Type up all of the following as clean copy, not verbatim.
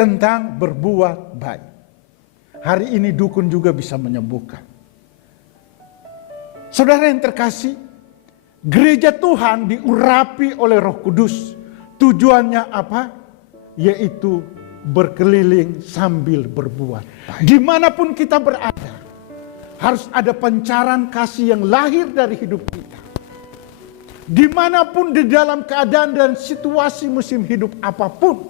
tentang berbuat baik. Hari ini dukun juga bisa menyembuhkan. Saudara yang terkasih, gereja Tuhan diurapi oleh Roh Kudus. Tujuannya apa? Yaitu berkeliling sambil berbuat baik. Dimanapun kita berada, harus ada pancaran kasih yang lahir dari hidup kita. Dimanapun di dalam keadaan dan situasi musim hidup apapun,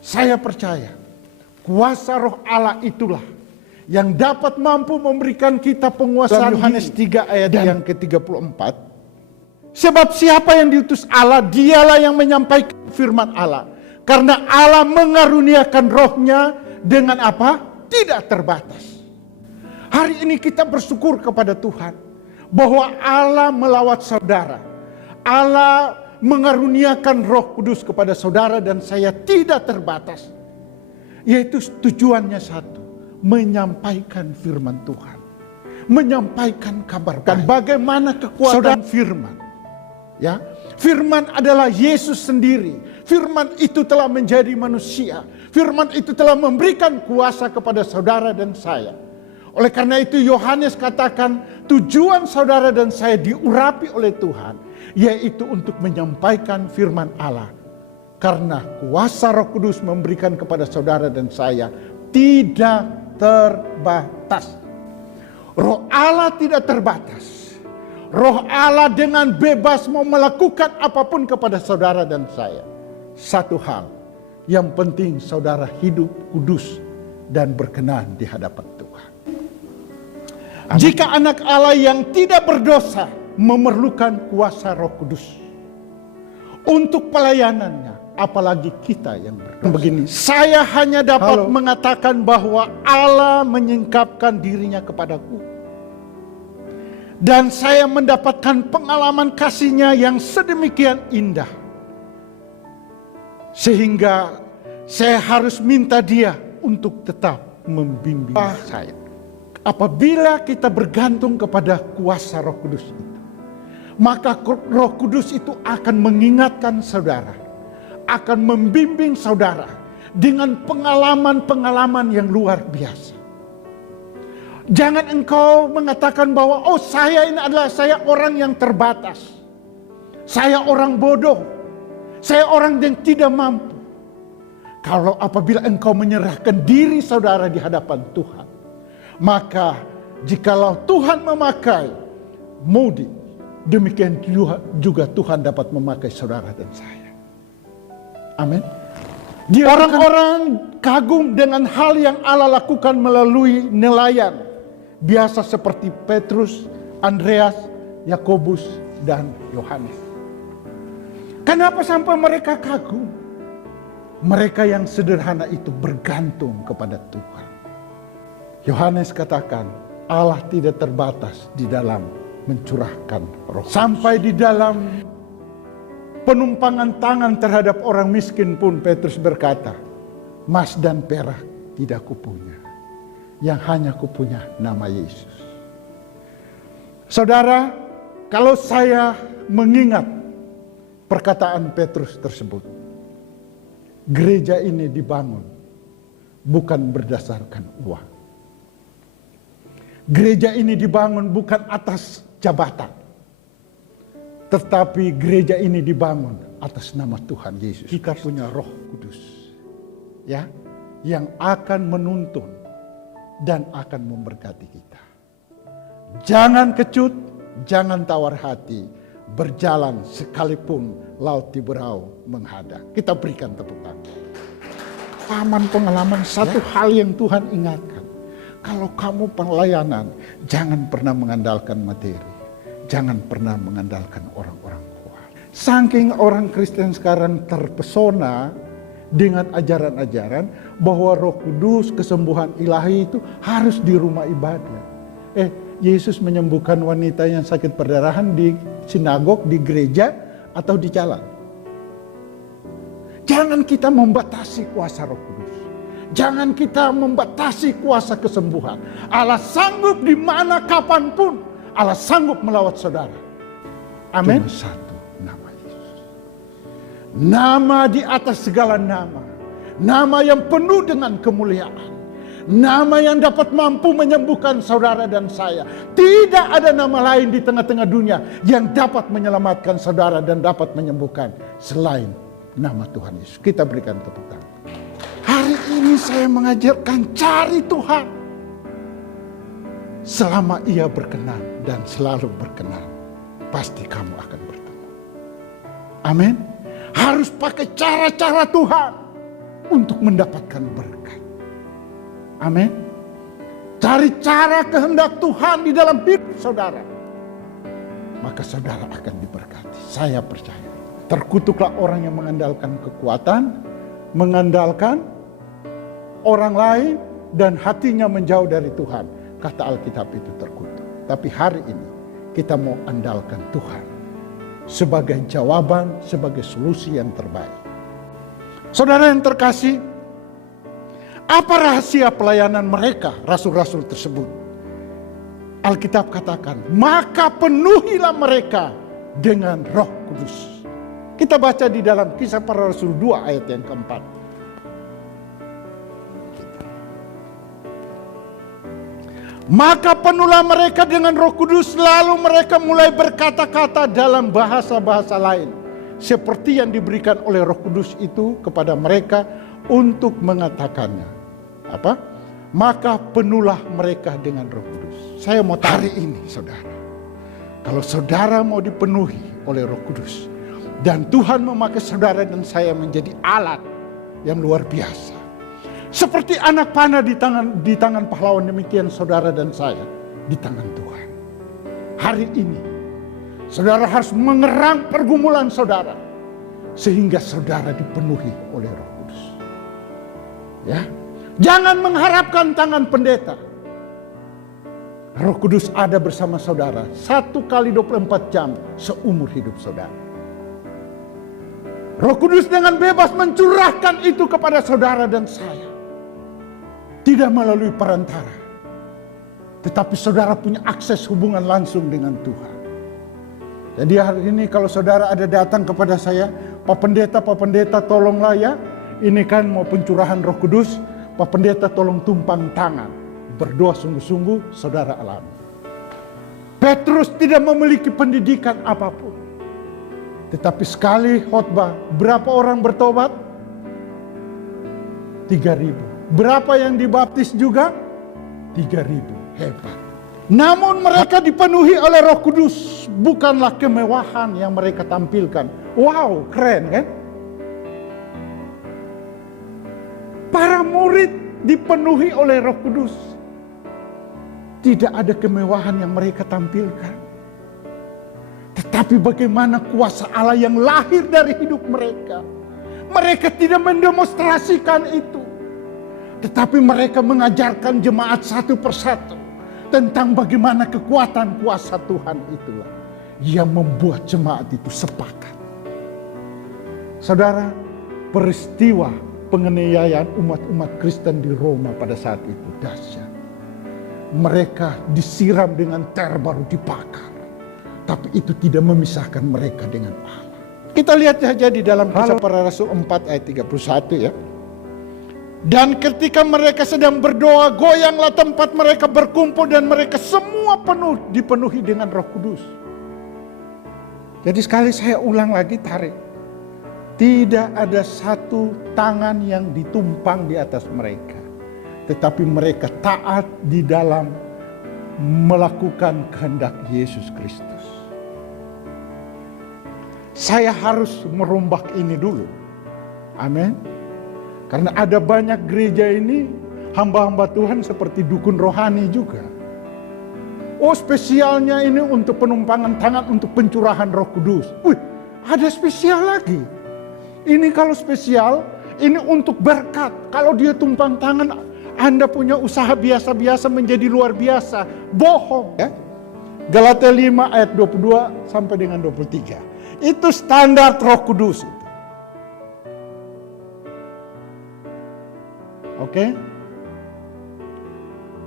saya percaya kuasa Roh Allah itulah yang dapat mampu memberikan kita penguasaan. Yohanes 3 ayat yang ke-34. Sebab siapa yang diutus Allah, dialah yang menyampaikan firman Allah. Karena Allah mengaruniakan rohnya dengan apa? Tidak terbatas. Hari ini kita bersyukur kepada Tuhan bahwa Allah melawat saudara. Allah mengaruniakan Roh Kudus kepada saudara dan saya tidak terbatas. Yaitu tujuannya satu, menyampaikan firman Tuhan. Menyampaikan kabar baik. Bagaimana kekuatan firman. Ya, firman adalah Yesus sendiri. Firman itu telah menjadi manusia. Firman itu telah memberikan kuasa kepada saudara dan saya. Oleh karena itu Yohanes katakan tujuan saudara dan saya diurapi oleh Tuhan, yaitu untuk menyampaikan firman Allah. Karena kuasa Roh Kudus memberikan kepada saudara dan saya tidak terbatas. Roh Allah tidak terbatas. Roh Allah dengan bebas mau melakukan apapun kepada saudara dan saya. Satu hal, yang penting saudara hidup kudus dan berkenan di hadapan Tuhan. Amin. Jika anak Allah yang tidak berdosa memerlukan kuasa Roh Kudus untuk pelayanannya, apalagi kita yang berdosa. Begini, saya hanya dapat mengatakan bahwa Allah menyingkapkan dirinya kepadaku. Dan saya mendapatkan pengalaman kasih-Nya yang sedemikian indah. Sehingga saya harus minta Dia untuk tetap membimbing saya. Apabila kita bergantung kepada kuasa Roh Kudus itu, maka Roh Kudus itu akan mengingatkan saudara, akan membimbing saudara dengan pengalaman-pengalaman yang luar biasa. Jangan engkau mengatakan bahwa saya ini adalah orang yang terbatas. Saya orang bodoh. Saya orang yang tidak mampu. Kalau apabila engkau menyerahkan diri saudara di hadapan Tuhan, maka jikalau Tuhan memakai Modi, demikian juga Tuhan dapat memakai saudara dan saya. Amin. Orang-orang kagum dengan hal yang Allah lakukan melalui nelayan biasa seperti Petrus, Andreas, Yakobus, dan Yohanes. Kenapa sampai mereka kagum? Mereka yang sederhana itu bergantung kepada Tuhan. Yohanes katakan, Allah tidak terbatas di dalam mencurahkan roh. Sampai di dalam penumpangan tangan terhadap orang miskin pun Petrus berkata, emas dan perak tidak kupunya. Yang hanya kupunya nama Yesus. Saudara, kalau saya mengingat perkataan Petrus tersebut, gereja ini dibangun bukan berdasarkan uang. Gereja ini dibangun bukan atas jabatan, tetapi gereja ini dibangun atas nama Tuhan Yesus. Kita punya Roh Kudus, ya, yang akan menuntun dan akan memberkati kita. Jangan kecut, jangan tawar hati, berjalan sekalipun laut di berau menghadang. Kita berikan tepuk tangan. Pengalaman satu hal yang Tuhan ingatkan. Kalau kamu pelayanan, jangan pernah mengandalkan materi. Jangan pernah mengandalkan orang-orang kuat. Saking orang Kristen sekarang terpesona dengan ajaran-ajaran bahwa Roh Kudus, kesembuhan ilahi itu harus di rumah ibadah. Yesus menyembuhkan wanita yang sakit perdarahan di sinagog, di gereja, atau di jalan. Jangan kita membatasi kuasa Roh Kudus. Jangan kita membatasi kuasa kesembuhan. Allah sanggup di mana kapanpun. Allah sanggup melawat saudara. Amin. Cuma satu, nama Yesus. Nama di atas segala nama. nama yang penuh dengan kemuliaan, nama yang dapat mampu menyembuhkan saudara dan saya. Tidak ada nama lain di tengah-tengah dunia yang dapat menyelamatkan saudara dan dapat menyembuhkan selain nama Tuhan Yesus. Kita berikan tepuk tangan. Hari ini saya mengajarkan cari Tuhan selama Ia berkenan dan selalu berkenan. Pasti kamu akan bertemu. Amin. Harus pakai cara-cara Tuhan untuk mendapatkan berkat. Amin. Cari cara kehendak Tuhan di dalam hidup saudara, maka saudara akan diberkati. Saya percaya. Terkutuklah orang yang mengandalkan kekuatan, mengandalkan orang lain, dan hatinya menjauh dari Tuhan. Kata Alkitab itu terkutuk. Tapi hari ini kita mau andalkan Tuhan sebagai jawaban, sebagai solusi yang terbaik. Saudara yang terkasih, apa rahasia pelayanan mereka, rasul-rasul tersebut? Alkitab katakan, maka penuhilah mereka dengan Roh Kudus. Kita baca di dalam Kisah Para Rasul 2 ayat yang keempat. Maka penuhlah mereka dengan Roh Kudus, lalu mereka mulai berkata-kata dalam bahasa-bahasa lain, seperti yang diberikan oleh Roh Kudus itu kepada mereka untuk mengatakannya. Apa? Maka penuhlah mereka dengan Roh Kudus. Saya mau hari ini saudara, kalau saudara mau dipenuhi oleh Roh Kudus, dan Tuhan memakai saudara dan saya menjadi alat yang luar biasa, seperti anak panah di tangan pahlawan, demikian saudara dan saya di tangan Tuhan. Hari ini saudara harus mengerang pergumulan saudara sehingga saudara dipenuhi oleh Roh Kudus. Ya, jangan mengharapkan tangan pendeta. Roh Kudus ada bersama saudara 1 kali 24 jam seumur hidup saudara. Roh Kudus dengan bebas mencurahkan itu kepada saudara dan saya. Tidak melalui perantara, tetapi saudara punya akses hubungan langsung dengan Tuhan. Jadi hari ini kalau saudara ada datang kepada saya, Pak Pendeta tolonglah ya, ini kan mau pencurahan Roh Kudus, Pak Pendeta tolong tumpang tangan, berdoa sungguh-sungguh, saudara alami. Petrus tidak memiliki pendidikan apapun, tetapi sekali khotbah, berapa orang bertobat? 3.000. Berapa yang dibaptis juga? 3.000. Hebat. Namun mereka dipenuhi oleh Roh Kudus. Bukanlah kemewahan yang mereka tampilkan. Wow, keren kan? Para murid dipenuhi oleh Roh Kudus. Tidak ada kemewahan yang mereka tampilkan. Tetapi bagaimana kuasa Allah yang lahir dari hidup mereka. Mereka tidak mendemonstrasikan itu. Tetapi mereka mengajarkan jemaat satu persatu tentang bagaimana kekuatan kuasa Tuhan itulah yang membuat jemaat itu sepakat. Saudara, peristiwa penganiayaan umat-umat Kristen di Roma pada saat itu dahsyat. Mereka disiram dengan ter baru dibakar. Tapi itu tidak memisahkan mereka dengan Allah. Kita lihat saja di dalam Kisah Para Rasul 4 ayat 31 ya. Dan ketika mereka sedang berdoa, goyanglah tempat mereka berkumpul dan mereka semua dipenuhi dengan Roh Kudus. Jadi sekali saya ulang lagi, tarik. Tidak ada satu tangan yang ditumpang di atas mereka. Tetapi mereka taat di dalam melakukan kehendak Yesus Kristus. Saya harus merombak ini dulu. Amin. Karena ada banyak gereja ini hamba-hamba Tuhan seperti dukun rohani juga. Oh, spesialnya ini untuk penumpangan tangan untuk pencurahan Roh Kudus. Wih, ada spesial lagi. Ini kalau spesial, ini untuk berkat. Kalau dia tumpang tangan, Anda punya usaha biasa-biasa menjadi luar biasa. Bohong ya. Galatia 5 ayat 22 sampai dengan 23. Itu standar Roh Kudus. Oke?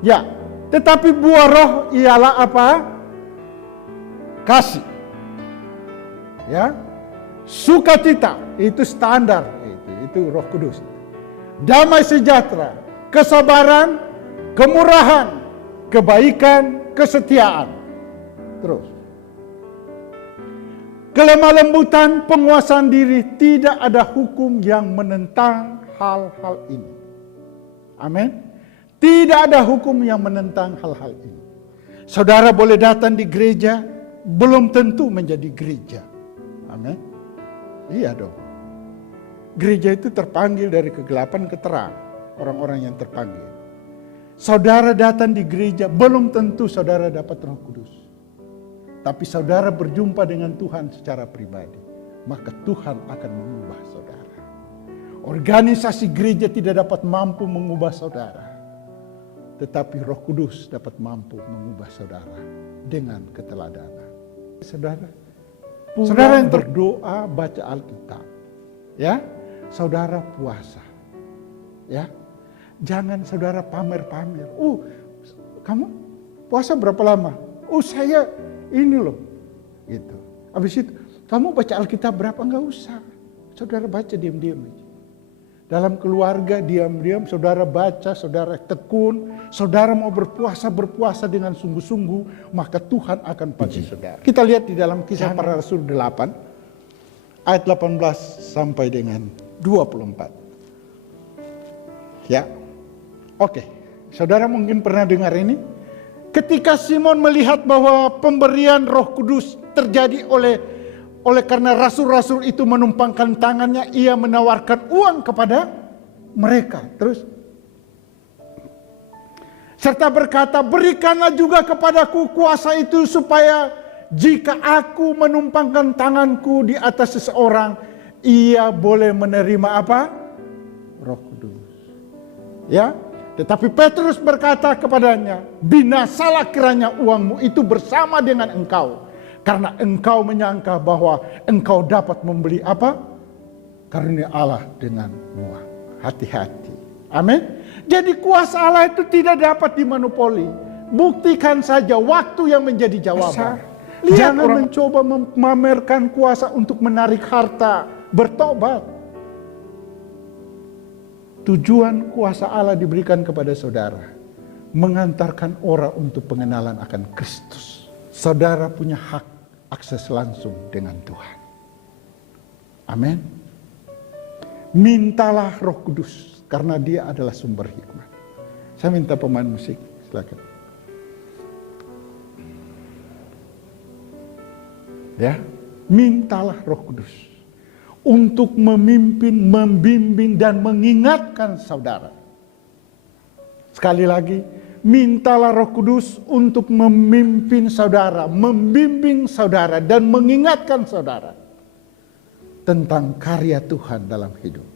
Ya, tetapi buah roh ialah apa? Kasih. Ya. Sukacita, itu standar, itu Roh Kudus. damai sejahtera, kesabaran, kemurahan, kebaikan, kesetiaan. Terus. Kelemah lembutan, penguasaan diri, tidak ada hukum yang menentang hal-hal ini. Amin. Tidak ada hukum yang menentang hal-hal ini. Saudara boleh datang di gereja, belum tentu menjadi gereja. Amin. Iya dong. Gereja itu terpanggil dari kegelapan ke terang. Orang-orang yang terpanggil. Saudara datang di gereja, belum tentu saudara dapat Roh Kudus. Tapi saudara berjumpa dengan Tuhan secara pribadi, maka Tuhan akan mengubah saudara. Organisasi gereja tidak dapat mampu mengubah saudara, tetapi Roh Kudus dapat mampu mengubah saudara dengan keteladanan. Saudara yang berdoa, baca Alkitab, ya, saudara puasa, ya, jangan saudara pamer-pamer. Kamu puasa berapa lama? Saya ini loh, gitu. Habis itu, kamu baca Alkitab berapa? Enggak usah. Saudara baca diam-diam aja. Dalam keluarga diam-diam, saudara baca, saudara tekun, saudara mau berpuasa dengan sungguh-sungguh, maka Tuhan akan pakai saudara. Kita lihat di dalam Kisah Para Rasul 8, ayat 18 sampai dengan 24. Ya, oke. Saudara mungkin pernah dengar ini. Ketika Simon melihat bahwa pemberian Roh Kudus terjadi oleh karena rasul-rasul itu menumpangkan tangannya, ia menawarkan uang kepada mereka. Terus serta berkata, berikanlah juga kepadaku kuasa itu supaya jika aku menumpangkan tanganku di atas seseorang, ia boleh menerima apa? Roh Kudus. Ya. Tetapi Petrus berkata kepadanya, binasalah kiranya uangmu itu bersama dengan engkau. Karena engkau menyangka bahwa engkau dapat membeli apa? Karunia Allah dengan uang. Hati-hati. Amin. Jadi kuasa Allah itu tidak dapat dimonopoli. Buktikan saja waktu yang menjadi jawaban. Jangan mencoba memamerkan kuasa untuk menarik harta. Bertobat. Tujuan kuasa Allah diberikan kepada saudara, mengantarkan orang untuk pengenalan akan Kristus. Saudara punya hak akses langsung dengan Tuhan. Amin. Mintalah Roh Kudus, karena Dia adalah sumber hikmat. Saya minta pemain musik, silakan. Ya, mintalah Roh Kudus untuk memimpin, membimbing, dan mengingatkan saudara. Sekali lagi, mintalah Roh Kudus untuk memimpin saudara, membimbing saudara, dan mengingatkan saudara tentang karya Tuhan dalam hidup.